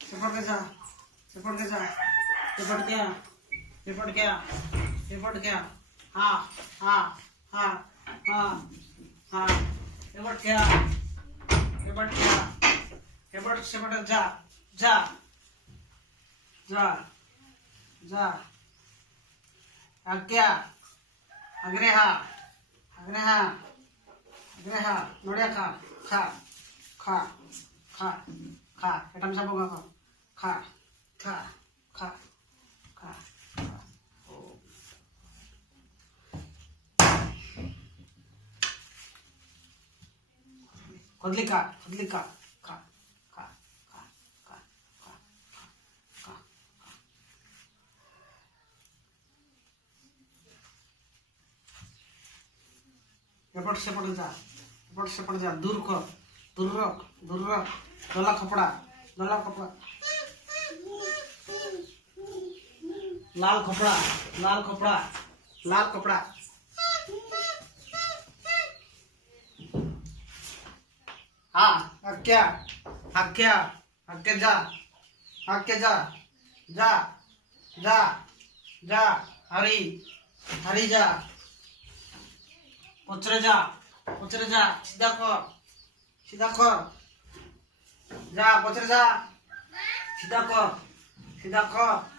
सेपट के जा, सेपट के जा, सेपट क्या, सेपट क्या, सेपट क्या, हाँ हाँ हाँ हाँ हाँ, सेपट क्या, सेपट क्या, सेपट सेपट जा जा जा जा, आज्ञा अग्रेहा अग्रेहा अग्रेहा नोड़िया खा खा खा खा खा एटम सब होगा खा खा खा खा खुदली खा खा खा खा खा खा खा खा एपट सेपट जा दूर कर दूर रख गला कपड़ा लाल कपड़ा लाल कपड़ा लाल कपड़ा हाँ हक्या हक्या हक्या जा हक्या जा जा जा जा हरी हरी जा पचरे जा सीधा कर जा पचरे जा सीधा कर